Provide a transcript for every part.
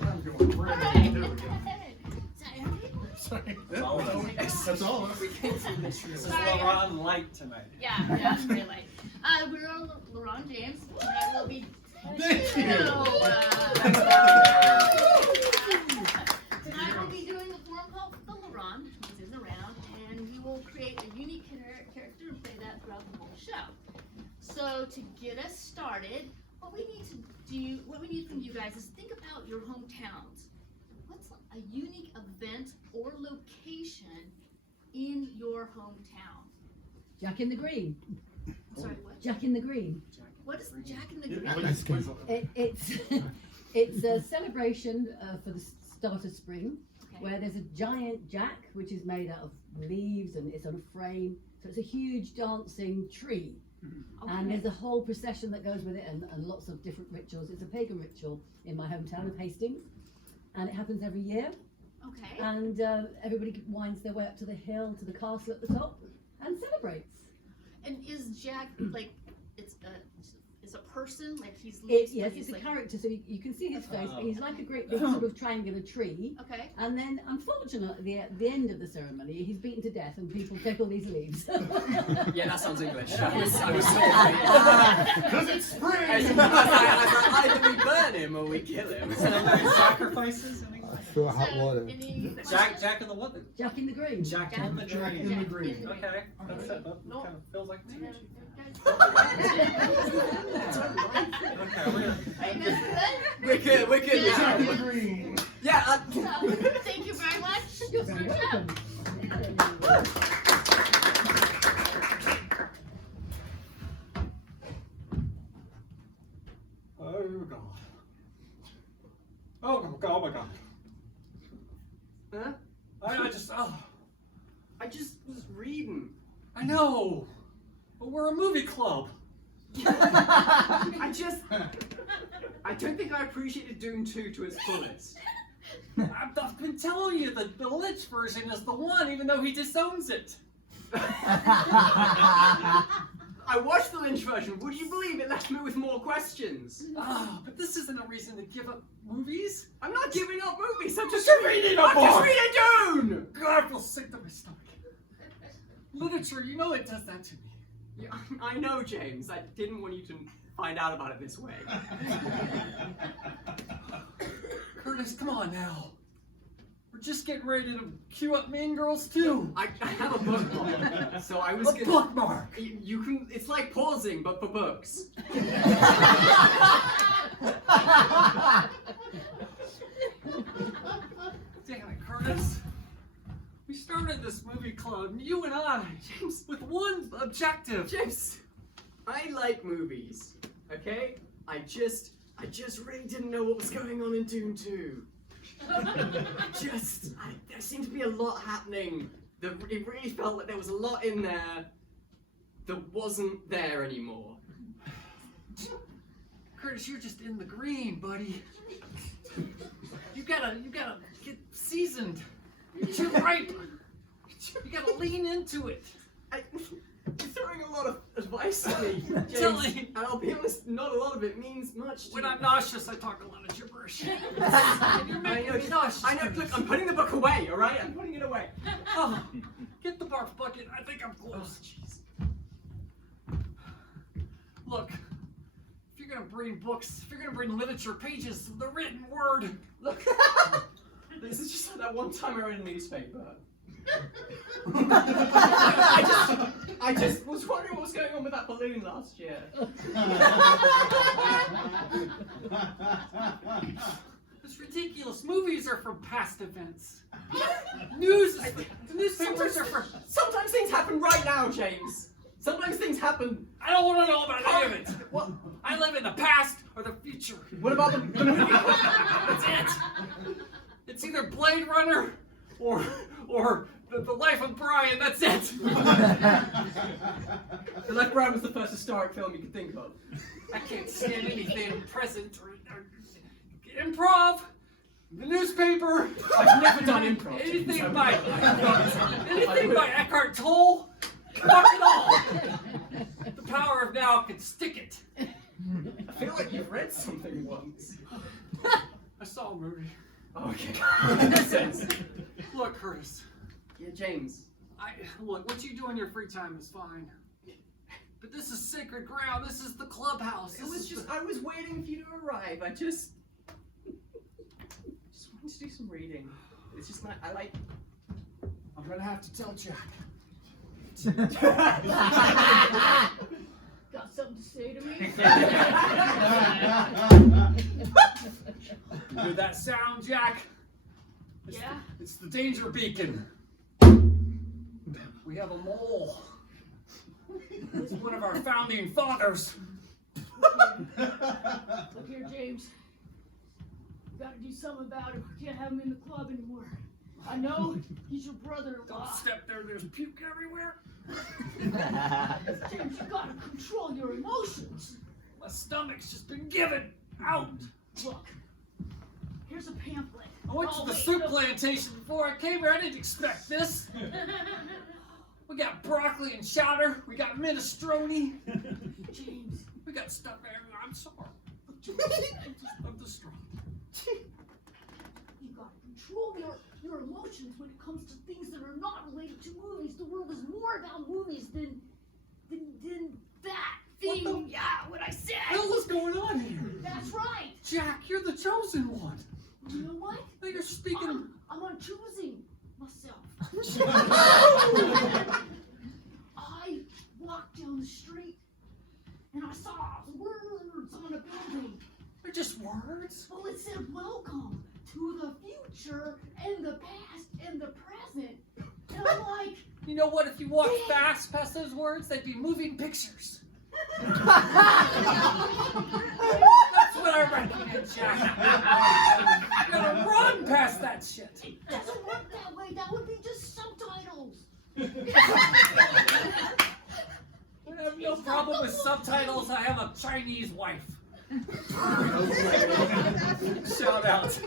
I'm going. We're Okay. gonna do it again. Sorry. That's all. We came from this room. This is Ronde light tonight. Yeah, it's very light. We're on Ronde James, and I will be. Thank you. Tonight we'll be doing a form called the Ronde, which is around, and we will create a unique character and play that throughout the whole show. So to get us started, what we need from you guys is think about your hometowns. What's a unique event or location in your hometown? Jack in the Green. I'm sorry, what? Jack in the Green. What is Jack in the Green? It's a celebration for the start of spring, Okay. where there's a giant jack which is made out of leaves and it's on a frame. So it's a huge dancing tree. And there's a whole procession that goes with it and lots of different rituals. It's a pagan ritual in my hometown of Hastings, and it happens every year. Okay. And everybody winds their way up to the hill, to the castle at the top, and celebrates. And is Jack like it's a person, like he's Yes, it's a like, character, so you can see his face, but he's like a great big sort of triangular tree. Okay. And then, unfortunately, at the end of the ceremony, he's beaten to death, and people take all these leaves. Yeah, that sounds English. I was so Because it's spring. I was either we burn him or we kill him. Sacrifices in English. Through hot water. Jack in the what? Jack in the Green. Jack in the Jack Green. in the Green. Okay, that's it. That kind of feels like too much. We're good. We're good Jack in the now. Green. Yeah. Thank you very much. You're very welcome. Oh god. Oh god. Oh my god. Huh? I just was reading. I know. But we're a movie club. I don't think I appreciated Doom 2 to its fullest. I've been telling you that the Lich version is the one, even though he disowns it. I watched the Lynch version. Would you believe it left me with more questions? But this isn't a reason to give up movies. I'm not giving up movies. I'm just reading a I'm book. just reading Dune. God, I feel sick to my stomach. Literature, you know it does that to me. Yeah, I know, James. I didn't want you to find out about it this way. Curtis, come on now. We're just getting ready to queue up Mean Girls 2. I have a bookmark, so I was A gonna. bookmark. You can. It's like pausing, but for books. Damn it, Curtis. We started this movie club, you and I, James, with one objective. James, I like movies. Okay? I just really didn't know what was going on in Dune 2. There seemed to be a lot happening. It really felt like there was a lot in there that wasn't there anymore. Curtis, you're just in the green, buddy. You gotta get seasoned. You're ripe. You gotta lean into it. You're throwing a lot of advice at me, James, Telling. and I'll be honest, not a lot of it means much to When me. I'm nauseous, I talk a lot of gibberish. You're I making me nauseous. know, look, I'm putting the book away, alright? I'm putting it away. Oh, get the barf bucket. I think I'm close. Look, if you're gonna bring books, if you're gonna bring literature, pages, the written word. Look, this is just like that one time I read a newspaper. I just was wondering what was going on with that balloon last year. It's ridiculous. Movies are from past events. The newspapers are from. Sometimes things happen right now, James. Sometimes things happen. I don't want to know about any of it. What? I live in the past or the future. What about the movie? That's it. It's either Blade Runner or the Life of Brian. That's it. The Left Brian was the first historic film you could think of. I can't stand anything present or improv. The newspaper. I've never done improv. Anything by Eckhart Tolle. Fuck it all. The power of now can stick it. I feel like you've read something once. I saw him, Rudy. Okay. Makes sense. Look, Curtis. Yeah, James. Look, what you do in your free time is fine. But this is sacred ground. This is the clubhouse. It was just, I was waiting for you to arrive. I just wanted to do some reading. It's just not, I like. I'm gonna have to tell Jack. Got something to say to me? You hear that sound, Jack? Yeah? It's the danger beacon. We have a mole. It's one of our founding fathers. Look here, James. We gotta do something about it. We can't have him in the club anymore. I know he's your brother-in-law. Don't step there, there's puke everywhere. James, you gotta control your emotions. My stomach's just been given out. Look, here's a pamphlet. I went to Oh, the wait, soup no. plantation before I came here. I didn't expect this. We got broccoli and chowder. We got minestrone. James, We got stuff everywhere. I'm sorry. I'm distraught. you gotta control your emotions when it comes to things that are not related to movies. The world is more about movies than that thing. What I said. What was going on here? That's right. Jack, you're the chosen one. You know what? Now you're speaking. I'm unchoosing myself. I walked down the street and I saw words on a building. They're just words. Well, it said welcome to the future and the past and the present. And I'm like, You know what? If you walked fast past those words, they'd be moving pictures. That's what I recommend, Jack. You gotta run past that shit. it doesn't work that way. That would be just subtitles. I have no problem with subtitles. I have a Chinese wife. Shout out.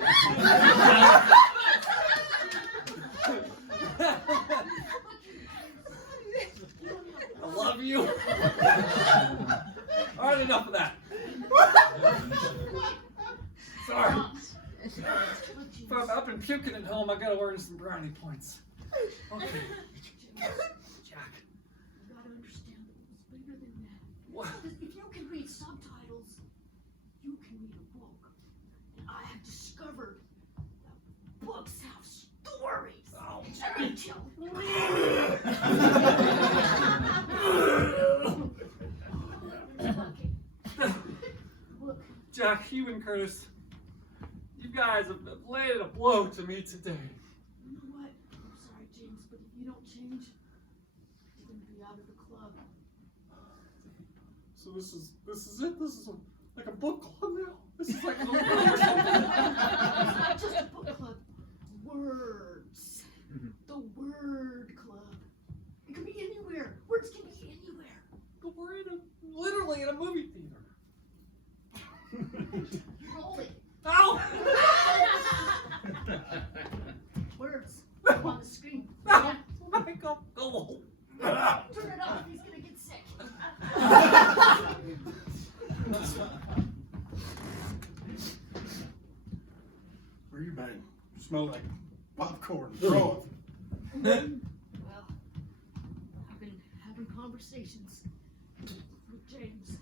I love you. All right, enough of that. Sorry. If I'm up and puking at home, I gotta earn some brownie points. Okay. Jack. You gotta understand that it's bigger than that. What? If you can read subtitles, you can read a book. And I have discovered that books have stories. Oh. And they tell Look, Jack, you and Curtis, you guys have laid a blow to me today. you know what? I'm sorry, James, but if you don't change, you're gonna be out of the club. So this is it? This is like a book club now? This is like an old It's not just a book club. Words. The word club. It can be anywhere. Words can be anywhere. But we're literally in a movie theater. Roll it. Ow! Words on the screen. Oh my God. Go Turn it off. He's gonna get sick. Where you been? You smell like popcorn. Throw Well, I've been having conversations with James.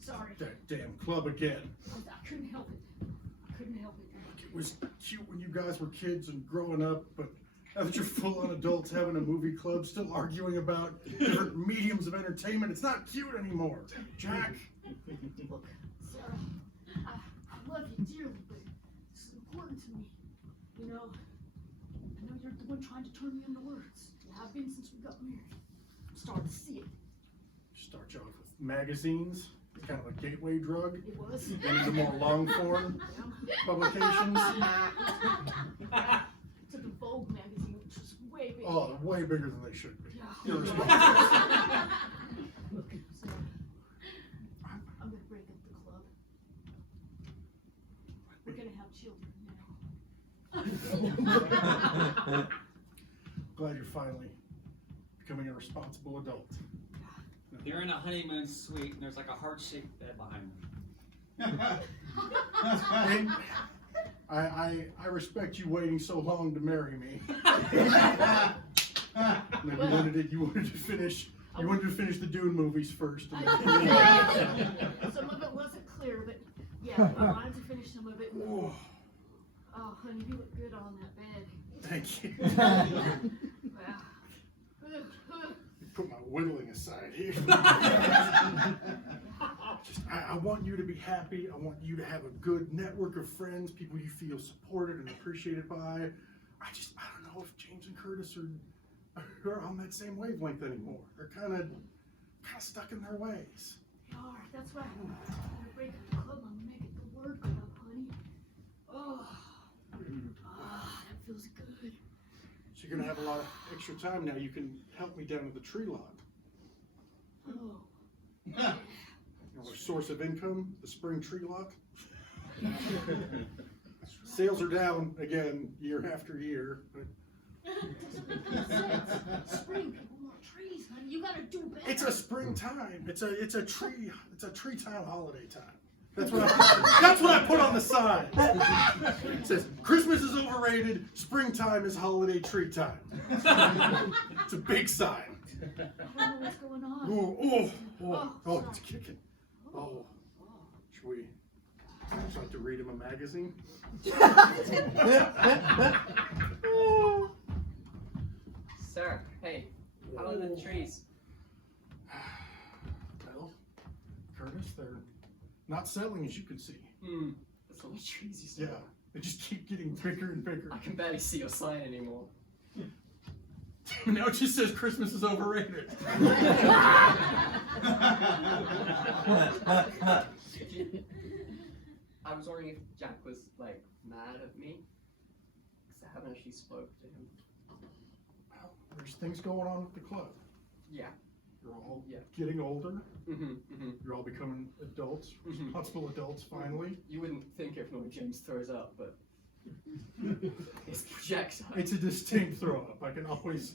Sorry. it. That damn club again. I couldn't help it. I couldn't help it. It was cute when you guys were kids and growing up, but now that you're full-on adults having a movie club, still arguing about different mediums of entertainment, it's not cute anymore. Jack. Look, Sarah, I love you dearly, but this is important to me. You know, I know you're the one trying to turn me into words. You have been since we got married. I'm starting to see it. Start you off with magazines. It's kind of a gateway drug. It was. Then into more long-form publications. To the Vogue magazine, which was way bigger. Oh, they're way bigger than they should be. Yeah. You're responsible. Look, Sarah, I'm gonna break up the club. We're gonna have children now. Glad you're finally becoming a responsible adult. They're in a honeymoon suite, and there's like a heart-shaped bed behind them. And I respect you waiting so long to marry me. And you wanted to finish the Dune movies first. Some of it wasn't clear, but yeah, I wanted to finish some of it. Oh, Oh, honey, you look good on that bed. thank you. Wow. Put my whittling aside here. I want you to be happy. I want you to have a good network of friends, people you feel supported and appreciated by. I don't know if James and Curtis are on that same wavelength anymore. They're kind of stuck in their ways. They are. That's why I'm gonna break up the club. I'm gonna make it the word club, honey. Oh, that feels good. So you're gonna have a lot of extra time now. You can help me down at the tree lot. Oh. Our source of income, the spring tree lot. Sales are down again year after year. But Spring, people want trees, honey. You gotta do better. it's a springtime. It's a tree time holiday time. That's what I put on the sign. It says Christmas is overrated, springtime is holiday tree time. It's a big sign. I don't know what's going on. Oh, it's kicking. Oh, should we like to read him a magazine? Sir, hey, how are the trees? Well, Curtis, they're not selling, as you can see. That's all the trees you saw. Yeah, they just keep getting bigger and bigger. I can barely see your sign anymore. Now it just says Christmas is overrated. I was wondering if Jack was like mad at me, because I haven't actually spoke to him. Well, there's things going on with the club. Yeah. You're all Yeah. getting older. Mm-hmm. You're all becoming adults, Mhm. responsible adults finally. You wouldn't think if not James throws up, but it's Jack's. It's a distinct throw up. I can always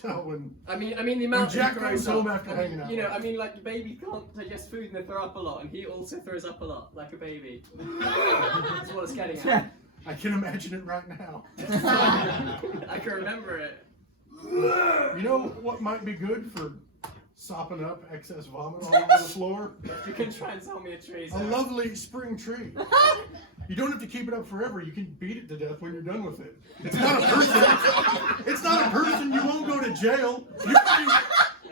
tell when. I mean the amount Jack he comes throws home up, after hanging out You know, with I mean, like the baby can't digest food and they throw up a lot, and he also throws up a lot, like a baby. That's what it's getting at. I can imagine it right now. I can remember it. You know what might be good for sopping up excess vomit all over the floor? You can try and sell me a tree. A sir. lovely spring tree. You don't have to keep it up forever. You can beat it to death when you're done with it. It's not a person. It's not a person. You won't go to jail.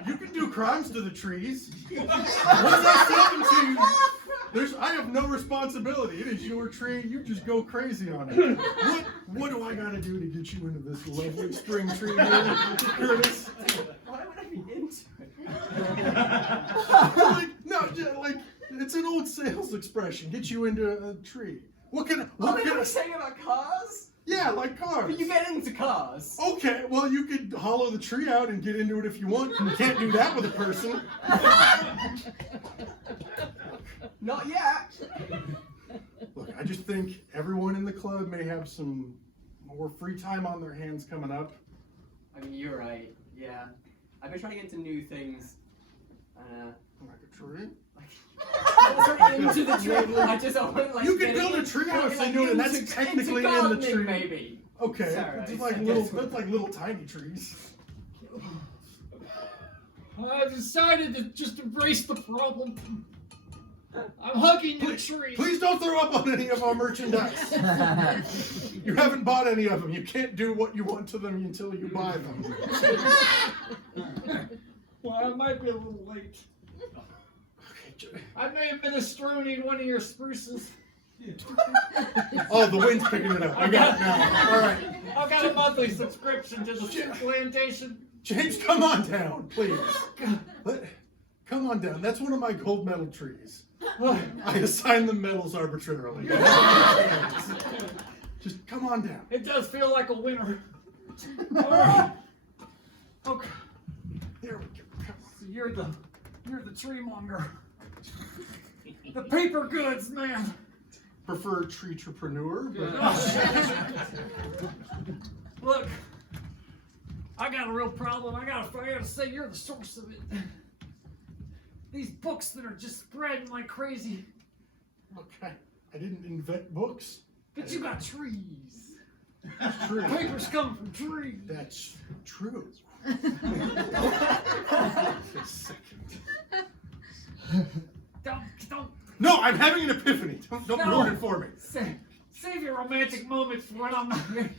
You can do crimes to the trees. Once I sell them to you, I have no responsibility. It is your tree. You just go crazy on it. What do I got to do to get you into this lovely spring tree here, Curtis? Why would I be into it? Like it's an old sales expression. Get you into a tree. What can What I are you saying about cars? Yeah, like cars. But you get into cars. Okay, well you could hollow the tree out and get into it if you want. You can't do that with a person. Not yet. Look, I just think everyone in the club may have some more free time on their hands coming up. I mean, you're right. Yeah. I've been trying to get into new things. Like a tree. Into the tree. I just like You could build a treehouse and do it, and that's technically in the tree. Maybe. Okay, Sorry, it's I like guess- little tiny trees. I decided to just embrace the problem. I'm hugging the tree. Please don't throw up on any of our merchandise. You haven't bought any of them. You can't do what you want to them until you buy them. Well, I might be a little late. I may have been estruining one of your spruces. Oh, the wind's picking it up. I got it now. All right. I've got a monthly subscription to the Spruce Plantation. James, come on down, please. Come on down. That's one of my gold medal trees. I assign them medals arbitrarily. Just come on down. It does feel like a winter. All right. Okay. There we go. So you're the tree monger. The paper goods, man. Prefer tree-trepreneur, but Look, I got a real problem. I gotta say you're the source of it. These books that are just spreading like crazy. Okay. I didn't invent books. But you got trees. That's true. Papers come from trees. That's true. Don't No, I'm having an epiphany. Don't No. ruin it for me. save your romantic moments for when I'm not here.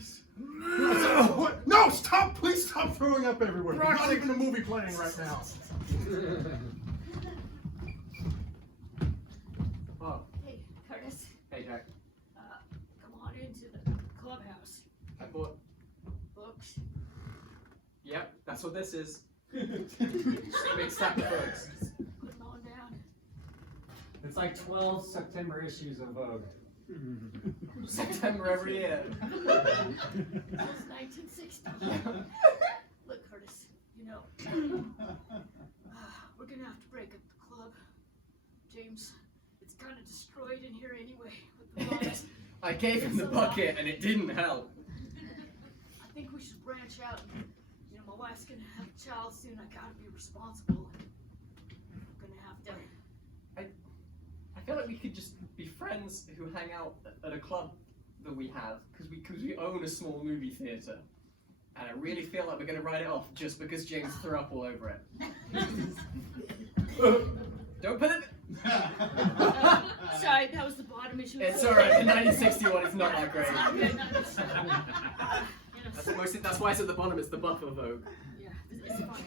What? No, stop! Please stop throwing up everywhere. There's not Roxy. even a movie playing right now. Oh, Hey, Curtis, hey Jack. come on into the clubhouse. I bought. Books. Yep, that's what this is. Big stack of books. Put them on down. It's like 12 September issues of Vogue. September every year. That was 1960. Look, Curtis, you know, we're gonna have to break up the club. James, it's kind of destroyed in here anyway with the bombs. I gave him the bucket and it didn't help. I think we should branch out. You know, my wife's gonna have a child soon. I gotta be responsible. I'm gonna have to. I feel like we could just be friends who hang out at a club that we have because we own a small movie theater, and I really feel like we're gonna write it off just because James threw up all over it. Don't put it. Sorry, that was the bottom issue. It's alright. In 1961, it's not that great. It's not good, no, it's, you know, That's why it's at the bottom. It's the buffer Vogue. yeah, it's fine.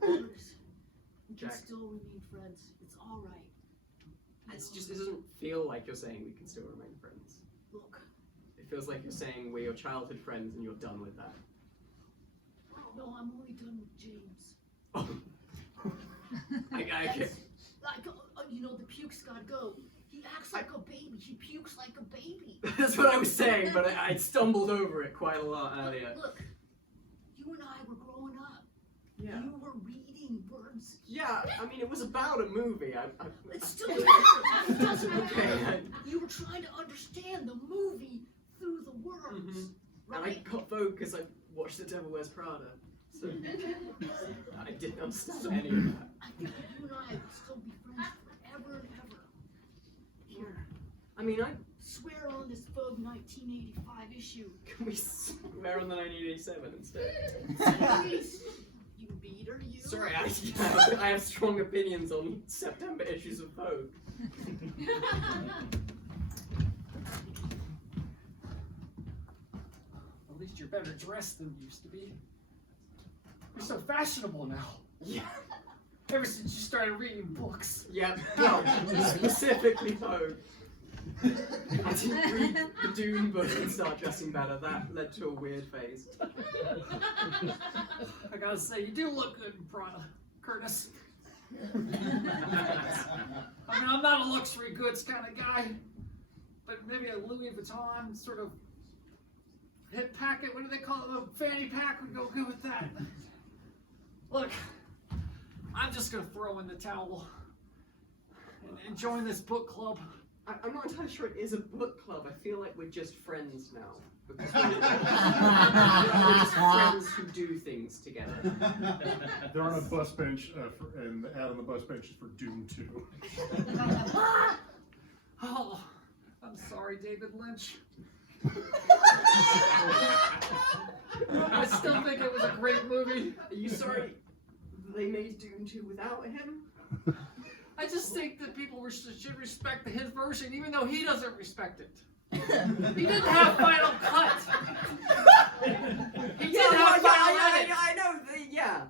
Curtis, we can Jack. still remain friends. It's all right. It doesn't feel like you're saying we can still remain friends. Look, It feels like you're saying we're your childhood friends and you're done with that. no, I'm only done with James. Oh. I get. Like, you know, the puke's gotta go. He acts like a baby. He pukes like a baby. That's what I was saying, but I stumbled over it quite a lot earlier. Look, you and I were growing up. Yeah. You were reading books. Yeah, I mean, it was about a movie. It's still different. It doesn't Okay. matter. You were trying to understand the movie through the words, Mhm. And I right? got Vogue because I watched The Devil Wears Prada. So I didn't understand any of that. I think that you and I would still be friends forever and ever. Here, I mean, swear on this Vogue 1985 issue. can we swear on the 1987 instead? Please, you beater, you. Sorry, I have strong opinions on September issues of Vogue. At least you're better dressed than you used to be. You're so fashionable now. Yeah. Ever since you started reading books. Yeah, well, specifically Vogue. I didn't read the Dune book and start dressing better. That led to a weird phase. I gotta say, you do look good in Prada, Curtis. I mean, I'm not a luxury goods kind of guy, but maybe a Louis Vuitton sort of hip packet, what do they call it? A fanny pack would go good with that. Look, I'm just gonna throw in the towel and join this book club. I'm not entirely sure it is a book club. I feel like we're just friends now. Because we're just friends who do things together. They're on a bus bench, and the ad on the bus bench is for Doom 2. Oh, I'm sorry, David Lynch. I still think it was a great movie. Are you sorry they made Dune 2 without him? I just think that people should respect his version, even though he doesn't respect it. He didn't have Final Cut. He didn't have Final Edit. I know. Yeah.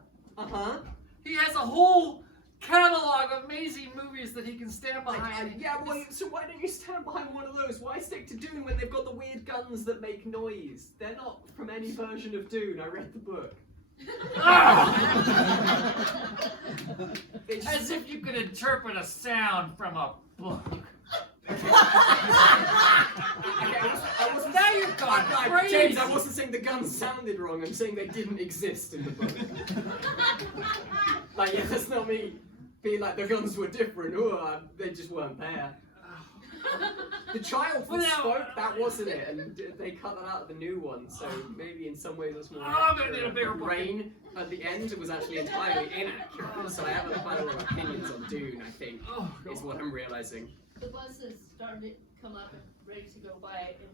He has a whole catalog of amazing movies that he can stand behind. Yeah, well, so why don't you stand behind one of those? Why stick to Dune when they've got the weird guns that make noise? They're not from any version of Dune. I read the book. As if you could interpret a sound from a book. Now you've gone crazy. James, I wasn't saying the guns sounded wrong. I'm saying they didn't exist in the book. Like, yeah, that's not me being like the guns were different. Oh, they just weren't there. The child that spoke, that wasn't it, and they cut that out of the new one, so maybe in some ways it's more I'm gonna need a bigger The rain at the end was actually entirely inaccurate, so I have a final opinions on Dune, I think, Oh, is God. what I'm realizing. The bus is starting to come up and ready to go by, and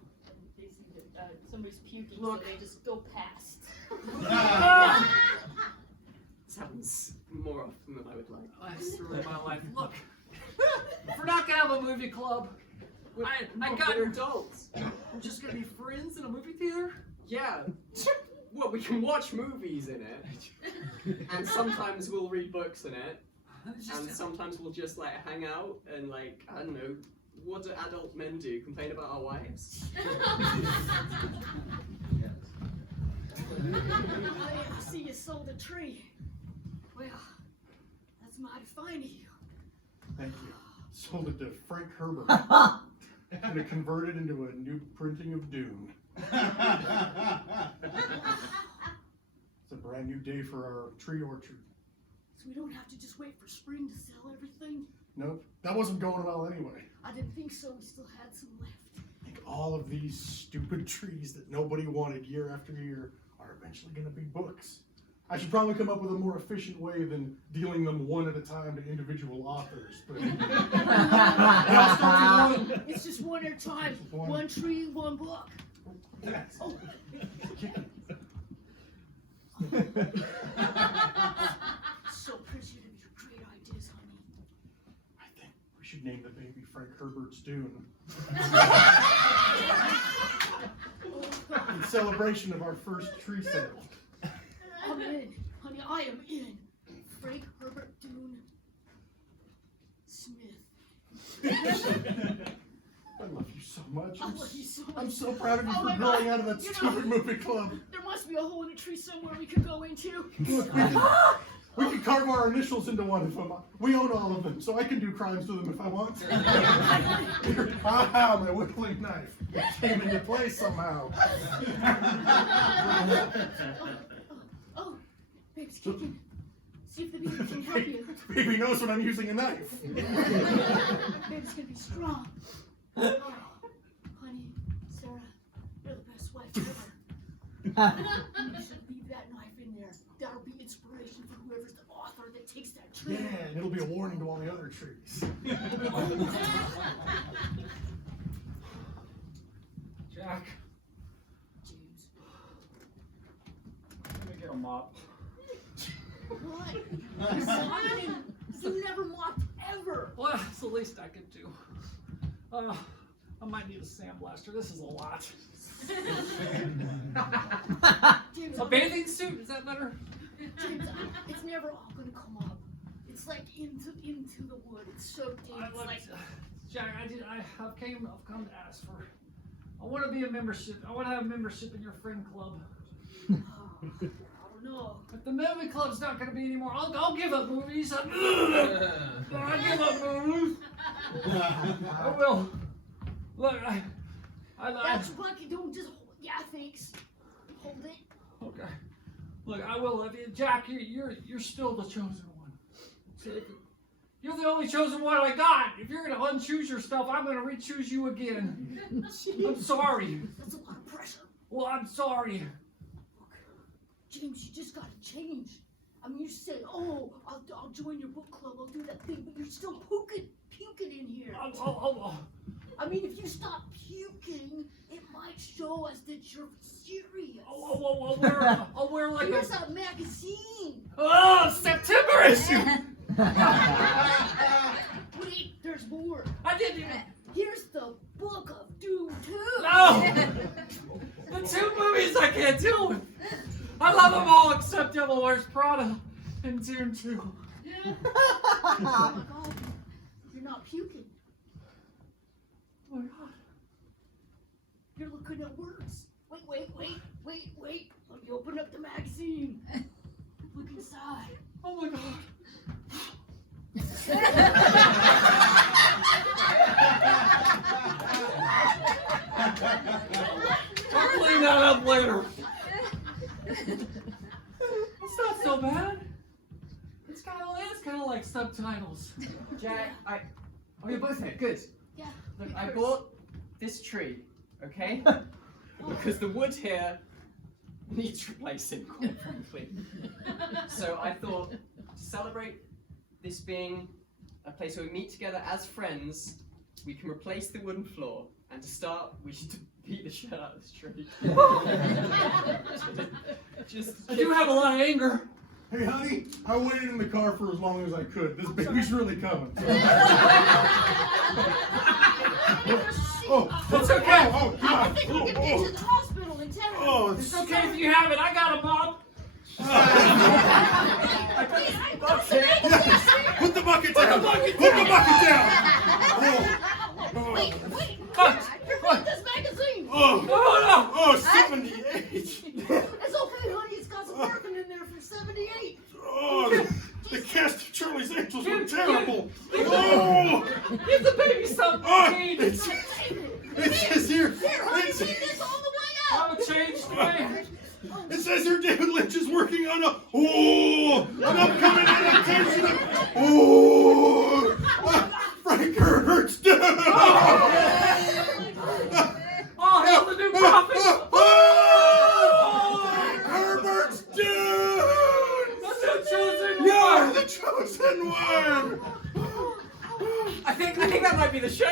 they see that somebody's puking, Look. so they just go past. This happens more often than I would like. That's really my life. Look, if we're not gonna have a movie club, I got. We're adults. We're just gonna be friends in a movie theater. Yeah. Well, we can watch movies in it, and sometimes we'll read books in it, It's and just, sometimes we'll just like hang out and like, I don't know, what do adult men do? Complain about our wives? I see you sold a tree. Well, that's mighty fine of you. Thank you. Sold it to Frank Herbert. And it converted into a new printing of Dune. It's a brand new day for our tree orchard. So we don't have to just wait for spring to sell everything? Nope, that wasn't going well anyway. I didn't think so. We still had some left. All of these stupid trees that nobody wanted year after year are eventually going to be books. I should probably come up with a more efficient way than dealing them one at a time to individual authors. But It's just one at a time. Just one. One tree, one book. Oh, so appreciative of your great ideas, honey. I think we should name the baby Frank Herbert's Dune. In celebration of our first tree sale. I'm in, honey. I am in. Frank Herbert Dune Smith. I love you so much. I love you so much. I'm so proud of you Oh for my growing God. out of that You know- stupid movie club. There must be a hole in the tree somewhere we could go into. Look, we can carve our initials into one if I'm. We own all of them, so I can do crimes to them if I want. Ah, my whittling knife came into play somehow. Oh, baby's kicking. See if the baby can help you. Baby knows when I'm using a knife. Baby's gonna be strong. Oh, honey, Sarah, you're the best wife ever. You should leave that knife in there. That'll be inspiration for whoever's the author that takes that tree. Yeah, and it'll be a warning to all the other trees. Jack, James. let me get a mop. What? You're mopping. You never mopped ever. Well, that's the least I could do. I might need a sandblaster. This is a lot. James, A bathing suit? Is that better? James, it's never all gonna come up. It's like into the wood. It's so deep. It's like Jack, I've come to ask for. I want to be a membership. I want to have a membership in your friend club. I don't know. If the movie club's not going to be anymore, I'll give up movies. I'll give up movies. I will. Look, I That's lucky. Don't just hold. Yeah, thanks. Hold it. okay. Look, I will love you, Jack. You're still the chosen one. See, you're the only chosen one I got. If you're gonna unchoose yourself, I'm gonna re-choose you again. I'm sorry. That's a lot of pressure. Well, I'm sorry. Look, James, you just gotta change. I mean, you said, "Oh, I'll join your book club. I'll do that thing," but you're still puking in here. I mean, if you stop puking, it might show us that you're serious. I'll wear like Here's a magazine. September issue. Wait, there's more. I didn't even. Here's the book of Doom 2. No! The two movies I can't deal with. I love them all except Devil Wears Prada and Dune 2. Oh my God, you're not puking. Oh my God. You're looking at words. Wait. Let me open up the magazine. Look inside. Oh my God. I'll clean that up later. It's not so bad. It's kind of like subtitles. Jack, oh, you're both here. Good. Yeah. Look, of I course. bought this tree, okay? Because the wood here needs replacing, quite frankly. So I thought, to celebrate this being a place where we meet together as friends. We can replace the wooden floor, and to start, we should beat the shit out of this tree. I do have a lot of anger. Hey, honey, I waited in the car for as long as I could. This baby's really coming. It's okay. Oh, I God. think we can get you to the hospital in town. Oh, It's okay if you have it. I got a mom. Put the bucket down. Put the bucket down. Wait, What? read this magazine. Oh, 78. It's okay, honey. It's got some working in there for 78. Oh, the cast of Charlie's Angels were Give- terrible. give- Oh, Give the baby something to oh, eat. it says here. Here, honey, read this all the way up. I'm a changed man. It says here David Lynch is working on an upcoming adaptation of Frank Herbert's Dune. Oh, hell, the new prophet. Frank Herbert's Dune. That's the chosen You're one. the chosen one. I think that might be the show.